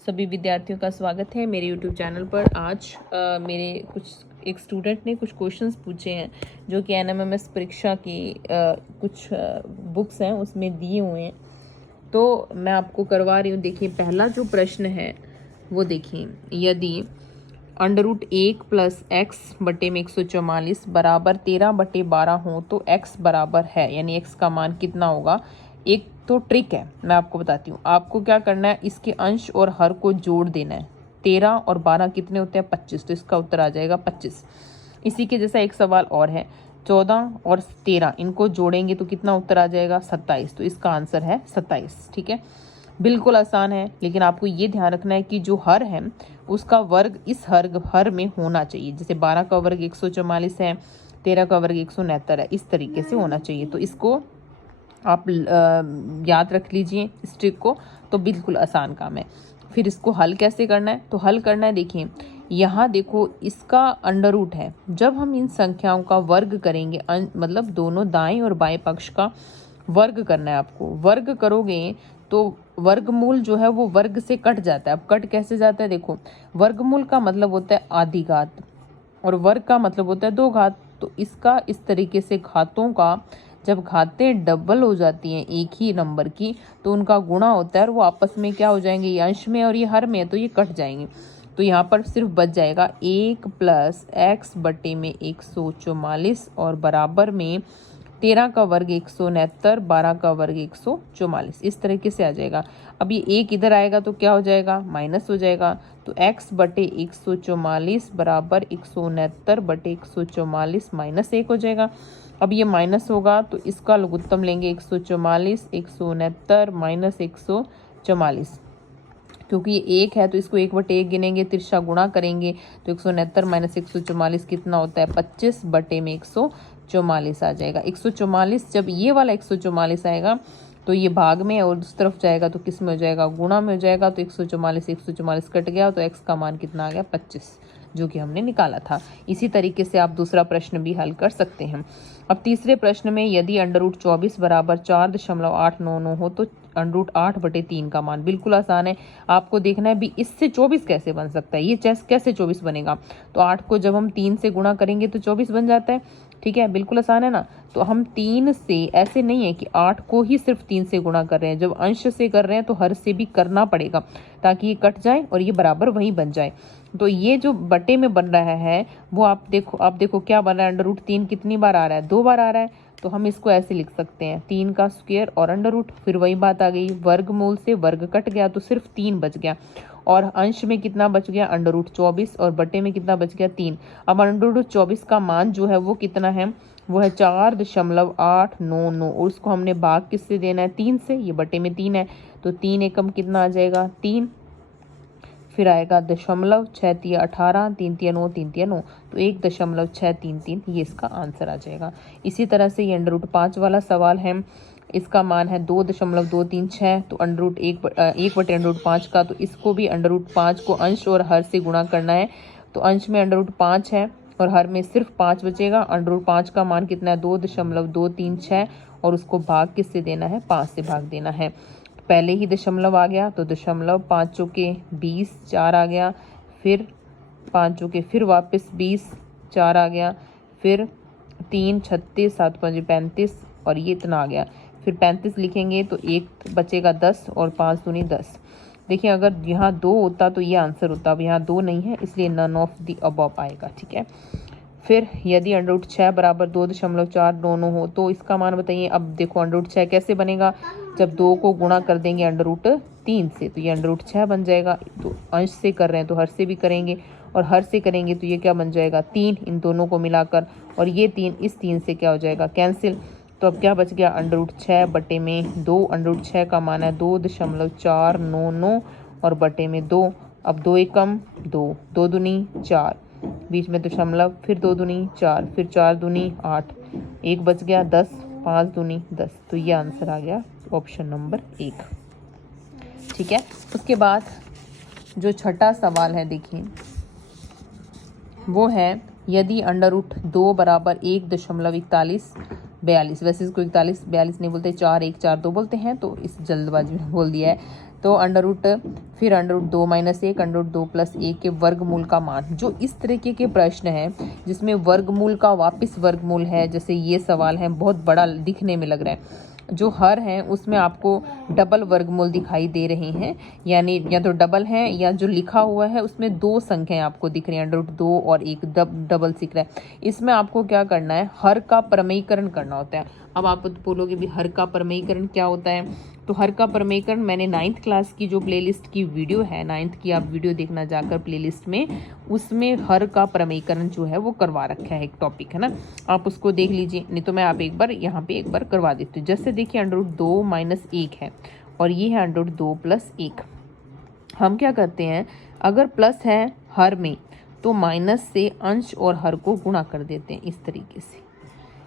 सभी विद्यार्थियों का स्वागत है मेरे YouTube चैनल पर। आज मेरे एक स्टूडेंट ने कुछ क्वेश्चंस पूछे हैं जो कि NMMS परीक्षा की कुछ बुक्स हैं उसमें दिए हुए हैं, तो मैं आपको करवा रही हूँ। देखिए, पहला जो प्रश्न है वो देखिए, यदि √1 + x बटे में 144 बराबर 13/12 हो तो x बराबर है, यानी x का मान कितना होगा। एक तो ट्रिक है, मैं आपको बताती हूँ। आपको क्या करना है, इसके अंश और हर को जोड़ देना है। 13 और 12 कितने होते हैं, 25, तो इसका उत्तर आ जाएगा 25। इसी के जैसा एक सवाल और है, 14 और 13 इनको जोड़ेंगे तो कितना उत्तर आ जाएगा, 27, तो इसका आंसर है 27। ठीक है, बिल्कुल आसान है, लेकिन आपको ये ध्यान रखना है कि जो हर है उसका वर्ग इस हर में होना चाहिए। जैसे 12 का वर्ग 144 है, 13 का वर्ग 169 है, इस तरीके से होना चाहिए। तो इसको आप याद रख लीजिए इस ट्रिक को, तो बिल्कुल आसान काम है। फिर इसको हल कैसे करना है, तो हल करना है, देखिए यहाँ देखो इसका अंडर रूट है। जब हम इन संख्याओं का वर्ग करेंगे, मतलब दोनों दाएं और बाएं पक्ष का वर्ग करना है आपको। वर्ग करोगे तो वर्गमूल जो है वो वर्ग से कट जाता है। अब कट कैसे जाता है, देखो वर्गमूल का मतलब होता है आधी घात और वर्ग का मतलब होता है 2 घात। तो इसका इस तरीके से घातों का जब घातें डबल हो जाती हैं एक ही नंबर की, तो उनका गुणा होता है और वो आपस में क्या हो जाएंगे, ये अंश में और ये हर में है, तो ये कट जाएंगे। तो यहाँ पर सिर्फ बच जाएगा 1 + x बटे में 144 और बराबर में 13 का वर्ग 169, 12 का वर्ग 144, इस तरीके से आ जाएगा। अब ये एक इधर आएगा तो क्या हो जाएगा, माइनस हो जाएगा। तो x बटे 144 बराबर 169 बटे 144 -1 हो जाएगा। अब ये माइनस होगा तो इसका लघुत्तम लेंगे 144, 169 - 144। क्योंकि ये एक है तो इसको 1/1 गिनेंगे, तिरछा गुणा करेंगे तो 169 - 144 कितना होता है, 25 बटे में 144 आ जाएगा। 144 जब ये वाला 144 आएगा तो ये भाग में और उस तरफ जाएगा तो किस में हो जाएगा, गुणा में हो जाएगा। तो 144 कट गया तो x का मान कितना आ गया, 25, जो कि हमने निकाला था। इसी तरीके से आप दूसरा प्रश्न भी हल कर सकते हैं। अब तीसरे प्रश्न में, यदि √24 बराबर 4.899 हो तो √8/3 का मान। बिल्कुल आसान है, आपको देखना है भी इससे 24 कैसे बन सकता है, ये कैसे 24 बनेगा। तो 8 को जब हम 3 से गुणा करेंगे तो 24 बन जाता है। ठीक है, बिल्कुल आसान है ना। तो हम 3 से, ऐसे नहीं है कि 8 को ही सिर्फ 3 से गुणा कर रहे हैं, जब अंश से कर रहे हैं तो हर से भी करना पड़ेगा ताकि ये कट जाए और ये बराबर वहीं बन जाए। तो ये जो बटे में बन रहा है वो आप देखो क्या बन रहा है, √3 कितनी बार आ रहा है, 2 बार आ रहा है। तो हम इसको ऐसे लिख सकते हैं, 3 का स्क्वायर और √। फिर वही बात आ गई, वर्गमूल से वर्ग कट गया तो सिर्फ 3 बच गया और अंश में कितना बच गया, √24 और बटे में कितना बच गया, 3। अब √24 का मान जो है वो कितना है, वो है 4.899 और उसको हमने भाग किससे देना है, 3 से। ये बटे में 3 है तो 3 एकम कितना आ जाएगा, 3। फिर आएगा दशमलव, 6 × 18, 3 × 9, 3 × 9, तो 1.633, ये इसका आंसर आ जाएगा। इसी तरह से ये √5 वाला सवाल है, इसका मान है 2.236, तो √1/5 का, तो इसको भी √5 को अंश और हर से गुणा करना है। तो अंश में √5 है और हर में सिर्फ 5 बचेगा। √5 का मान कितना है, 2.236 और उसको भाग किससे देना है, 5 से भाग देना है। पहले ही दशमलव आ गया तो दशमलव, 5 चौके 20, 4 आ गया। फिर 5 चौके फिर वापस 20, 4 आ गया। फिर 3 36, 7 5 35 और ये इतना आ गया। फिर 35 लिखेंगे तो 1 बचेगा 10 और 5 दूनी 10। देखिए अगर यहाँ 2 होता तो ये आंसर होता, अब यहाँ 2 नहीं है इसलिए नन ऑफ द अबव आएगा। ठीक है, फिर यदि √6 बराबर 2.499 हो तो इसका मान बताइए। अब देखो √6 कैसे बनेगा, जब 2 को गुणा कर देंगे √3 से तो ये √6 बन जाएगा। तो अंश से कर रहे हैं तो हर से भी करेंगे और हर से करेंगे तो ये क्या बन जाएगा, 3, इन दोनों को मिलाकर, और ये 3 इस 3 से क्या हो जाएगा, कैंसिल। तो अब क्या बच गया, √6 बटे में 2। √6 का मान है 2.499 और बटे में 2। अब 2 एकम 2, 2 दूनी 4, बीच में दशमलव, फिर 2 दूनी 4, फिर 4 दूनी 8, 1 बच गया 10, 5 दूनी 10। तो ये आंसर आ गया ऑप्शन नंबर 1। ठीक है, उसके बाद जो छठा सवाल है देखिए, वो है यदि √2 बराबर 1.4142, वैसे इसको 41 42 नहीं बोलते, 4 1 4 2 बोलते हैं, तो इस जल्दबाजी में बोल दिया है। तो अंडर रूट, फिर under root 2 minus 1, under root 2 plus 1 के वर्गमूल का मान। जो इस तरीके के प्रश्न हैं जिसमें वर्गमूल का वापस वर्गमूल है, जैसे ये सवाल है, बहुत बड़ा दिखने में लग रहा है। जो हर हैं उसमें आपको डबल वर्गमूल दिखाई दे रहे हैं, यानी या तो डबल है या जो लिखा हुआ है उसमें दो संख्याएं आपको दिख रही हैं, अंडर रूट 2 और एक डबल दिख रहा है। इसमें आपको क्या करना है, हर का प्रमेयीकरण करना होता है। अब आप बोलोगे भी हर का प्रमेयीकरण क्या होता है, तो हर का प्रमेयीकरण मैंने 9th क्लास की जो प्लेलिस्ट की वीडियो है, 9th की आप वीडियो देखना जाकर प्लेलिस्ट में, उसमें हर का प्रमेयीकरण जो है वो करवा रखा है, एक टॉपिक है ना, आप उसको देख लीजिए। नहीं तो मैं आप एक बार यहाँ पे एक बार करवा देती हूँ। जैसे देखिए अंडर रूट 2 माइनस 1 है और ये है अंडर रूट 2 प्लस 1। हम क्या करते हैं, अगर प्लस है हर में तो माइनस से अंश और हर को गुणा कर देते हैं इस तरीके से,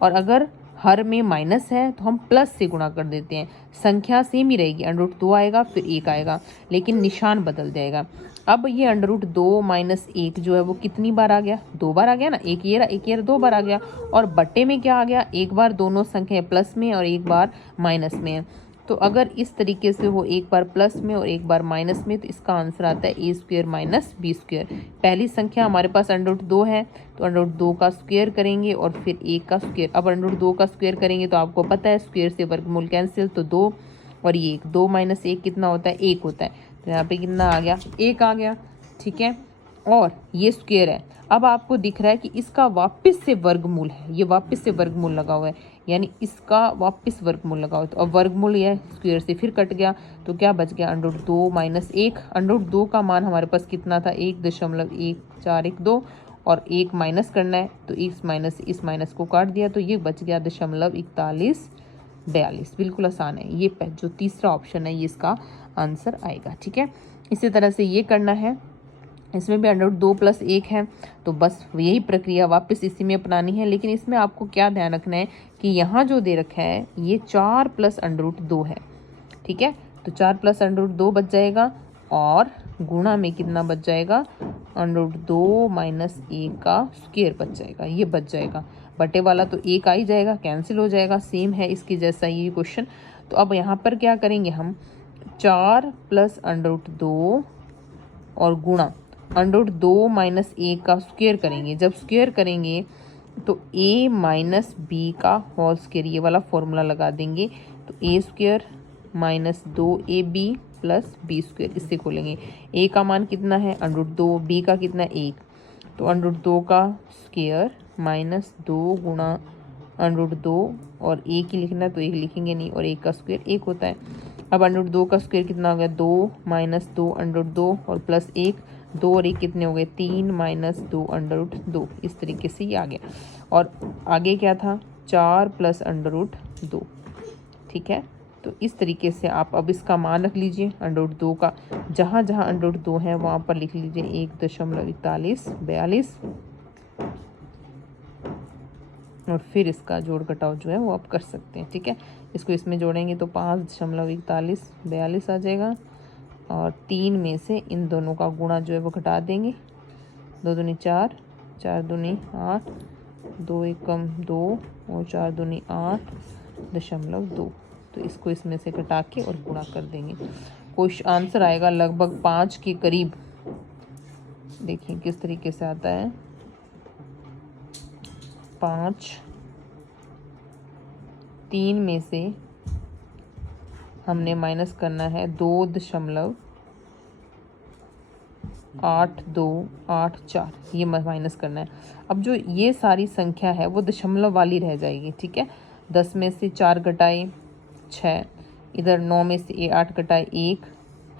और अगर हर में माइनस है तो हम प्लस से गुणा कर देते हैं। संख्या सेम ही रहेगी, अंडर रूट 2 आएगा फिर 1 आएगा, लेकिन निशान बदल जाएगा। अब ये अंडर रूट 2 माइनस 1 जो है वो कितनी बार आ गया, 2 बार आ गया ना, एक ये रहा 2 बार आ गया। और बट्टे में क्या आ गया, एक बार दोनों संख्याएं प्लस में और एक बार माइनस में है। तो अगर इस तरीके से हो, एक बार प्लस में और एक बार माइनस में, तो इसका आंसर आता है a² माइनस b²। पहली संख्या हमारे पास अंडर रूट 2 है तो अंडर रूट 2 का स्क्वायर करेंगे और फिर 1 का स्क्वायर। अब अंडर रूट 2 का स्क्वायर करेंगे तो आपको पता है स्क्वायर से वर्गमूल कैंसिल, तो 2 और ये 1, 2 माइनस 1 कितना होता है, 1 होता है। तो यहाँ पे कितना आ गया, 1 आ गया, ठीक है। और ये स्क्वायर है। अब आपको दिख रहा है कि इसका वापस से वर्गमूल है, ये वापस से वर्गमूल लगा हुआ है, यानी इसका वापस वर्गमूल लगा हुआ है। तो अब वर्गमूल यह स्क्वायर से फिर कट गया, तो क्या बच गया, under root 2 minus 1। Under root 2 का मान हमारे पास कितना था, 1.1412, और 1 माइनस करना है तो इस माइनस को काट दिया, तो ये बच गया 0.4142। बिल्कुल आसान है ये, जो तीसरा ऑप्शन है ये इसका आंसर आएगा, ठीक है। इसी तरह से ये करना है, इसमें भी अंडर रूट 2 प्लस 1 है, तो बस यही प्रक्रिया वापस इसी में अपनानी है। लेकिन इसमें आपको क्या ध्यान रखना है कि यहाँ जो दे रखा है ये 4 प्लस अंडर रूट 2 है, ठीक है। तो 4 प्लस अंडर रूट 2 बच जाएगा, और गुणा में कितना बच जाएगा, अंडर रूट 2 माइनस 1 का स्क्वायर बच जाएगा, ये बच जाएगा। बटे वाला तो 1 आ ही जाएगा, कैंसिल हो जाएगा, सेम है इसके जैसा ये क्वेश्चन। तो अब यहाँ पर क्या करेंगे हम, 4 प्लस अंडर रूट 2 और गुणा अंडर रूट 2 माइनस 1 का स्क्वायर करेंगे। जब स्क्वायर करेंगे तो a माइनस बी का होल स्क्वायर, ये वाला फॉर्मूला लगा देंगे, तो a² minus 2ab plus b², इससे खोलेंगे। a का मान कितना है, अंडर रूट 2, b का कितना है 1, तो अंडर रूट 2 का स्क्वायर माइनस 2 गुणा अंडर रूट 2, और 1 ही लिखना है तो 1 लिखेंगे नहीं, और 1 का स्क्वायर 1 होता है। अब अंडर रूट 2 का स्क्वायर कितना हो गया, 2 माइनस 2 अंडर रूट 2 और प्लस 1, 2 और 1 कितने हो गए, 3 माइनस 2 अंडर रूट 2, इस तरीके से ये आ गया। और आगे क्या था, 4 प्लस अंडर रूट 2, ठीक है। तो इस तरीके से आप अब इसका मान रख लीजिए, अंडर रूट 2 का जहाँ जहाँ अंडर रूट 2 है वहाँ पर लिख लीजिए 1.4142, और फिर इसका जोड़ घटाव जो है वो आप कर सकते हैं, ठीक है। इसको इसमें जोड़ेंगे तो 5.4142 आ जाएगा, और 3 में से इन दोनों का गुणा जो है वो घटा देंगे, 2 दूनी 4, 4 दूनी 8, 2 एकम 2 और 4 दूनी 8.2। तो इसको इसमें से घटा के और गुणा कर देंगे, क्वेश्चन आंसर आएगा लगभग 5 के करीब। देखिए किस तरीके से आता है, 5, 3 में से हमने माइनस करना है 2.8284, ये माइनस करना है। अब जो ये सारी संख्या है वो दशमलव वाली रह जाएगी, ठीक है। 10 में से 4 घटाए 6, इधर 9 में से 8 घटाए 1,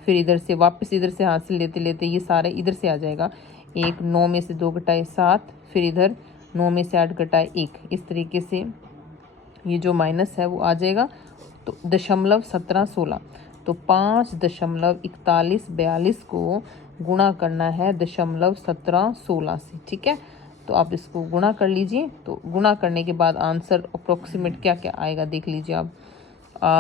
फिर इधर से वापस इधर से हासिल लेते लेते ये सारे इधर से आ जाएगा, 1 9 में से 2 घटाए 7, फिर इधर 9 में से 8 घटाए 1, इस तरीके से ये जो माइनस है वो आ जाएगा। तो 0.1716, तो 5.4142 को गुणा करना है 0.1716 से, ठीक है। तो आप इसको गुणा कर लीजिए, तो गुणा करने के बाद आंसर अप्रोक्सीमेट क्या क्या आएगा देख लीजिए आप।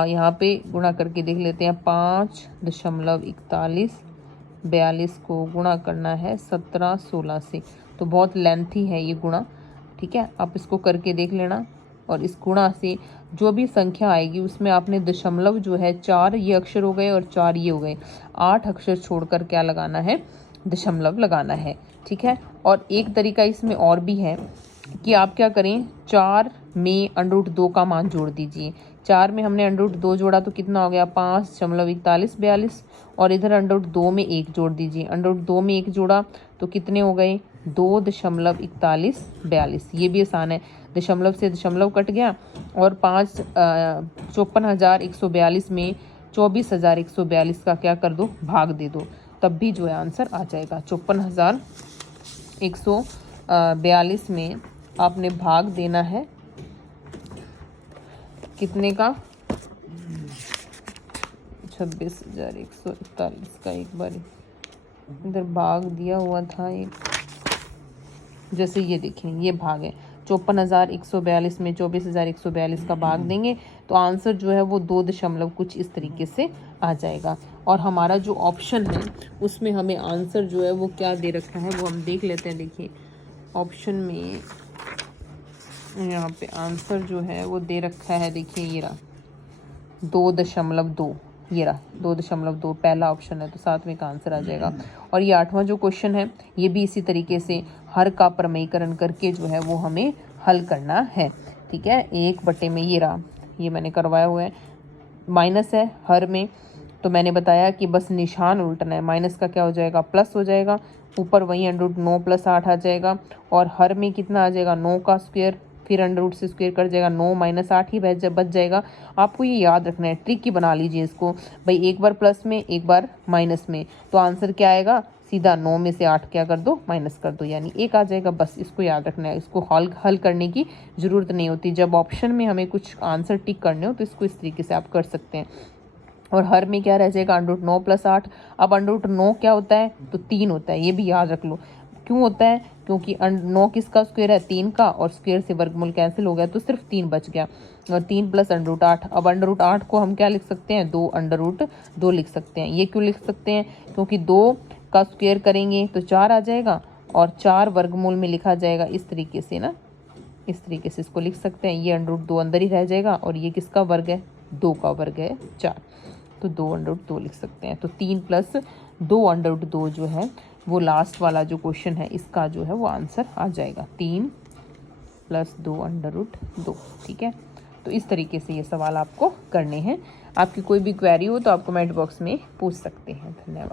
यहाँ पे गुणा करके देख लेते हैं, 5.4142 को गुणा करना है 1716 से, तो बहुत लेंथी है ये गुणा, ठीक है। आप इसको करके देख लेना, और इस गुणा से जो भी संख्या आएगी उसमें आपने दशमलव जो है 4 ये अक्षर हो गए और 4 ये हो गए, 8 अक्षर छोड़कर क्या लगाना है, दशमलव लगाना है। ठीक है। और एक तरीका इसमें और भी है कि आप क्या करें, 4 में √2 का मान जोड़ दीजिए। 4 में हमने √2 जोड़ा तो कितना हो गया, 5.4142, और इधर √2 में 1 जोड़ दीजिए। √2 में 1 जोड़ा तो कितने हो गए, 2.4142। ये भी आसान है, दशमलव से दशमलव कट गया और 54,142 में 24,142 का क्या कर दो, भाग दे दो, तब भी जो है आंसर आ जाएगा। 54,142 में आपने भाग देना है कितने का, 26,141 का। एक बार इधर भाग दिया हुआ था एक, जैसे ये देखें ये भाग है, 54,142 में 24,142 का भाग देंगे तो आंसर जो है वो 2 दशमलव कुछ इस तरीके से आ जाएगा। और हमारा जो ऑप्शन है उसमें हमें आंसर जो है वो क्या दे रखा है वो हम देख लेते हैं। देखिए ऑप्शन में यहाँ पे आंसर जो है वो दे रखा है, देखिए ये रहा 2.2, ये रहा 2.2 पहला ऑप्शन है, तो 7वें का आंसर आ जाएगा। और ये 8वां जो क्वेश्चन है ये भी इसी तरीके से हर का प्रमेयीकरण करके जो है वो हमें हल करना है। ठीक है। 1 बटे में ये रहा, ये मैंने करवाया हुआ है, माइनस है हर में, तो मैंने बताया कि बस निशान उल्टना है, माइनस का क्या हो जाएगा, प्लस हो जाएगा, ऊपर वही √9 + 8 आ जाएगा, और हर में कितना आ जाएगा, 9 का स्क्वायर, फिर √ से स्क्वायर कर जाएगा, 9 - 8 ही बच जाएगा। आपको ये याद रखना है, ट्रिक की बना लीजिए इसको भाई, एक बार प्लस में एक बार माइनस में, तो आंसर क्या आएगा, सीधा 9 में से 8 क्या कर दो, माइनस कर दो, यानी 1 आ जाएगा। बस इसको याद रखना है, इसको हल करने की ज़रूरत नहीं होती। जब ऑप्शन में हमें कुछ आंसर टिक करने हो तो इसको इस तरीके से आप कर सकते हैं। और हर में क्या रह जाएगा, √9 + 8। अब √9 क्या होता है, तो 3 होता है, ये भी याद रख लो। क्यों होता है, क्योंकि 9 किसका स्क्वायर है, 3 का, और स्क्वायर से वर्गमूल कैंसिल हो गया तो सिर्फ 3 बच गया, और 3 + √8। अब √8 को हम क्या लिख सकते हैं, 2 √2 लिख सकते हैं। ये क्यों लिख सकते हैं, क्योंकि 2 का स्क्वायर करेंगे तो 4 आ जाएगा, और 4 वर्गमूल में लिखा जाएगा इस तरीके से ना, इस तरीके से इसको लिख सकते हैं। ये √2 अंदर ही रह जाएगा, और ये किसका वर्ग है, 2 का वर्ग है 4, तो 2 √2 लिख सकते हैं। तो 3 + 2 √2 जो है वो लास्ट वाला जो क्वेश्चन है इसका जो है वो आंसर आ जाएगा, 3 + 2 √2। ठीक है। तो इस तरीके से ये सवाल आपको करने हैं। आपकी कोई भी क्वेरी हो तो आप कमेंट बॉक्स में पूछ सकते हैं। धन्यवाद।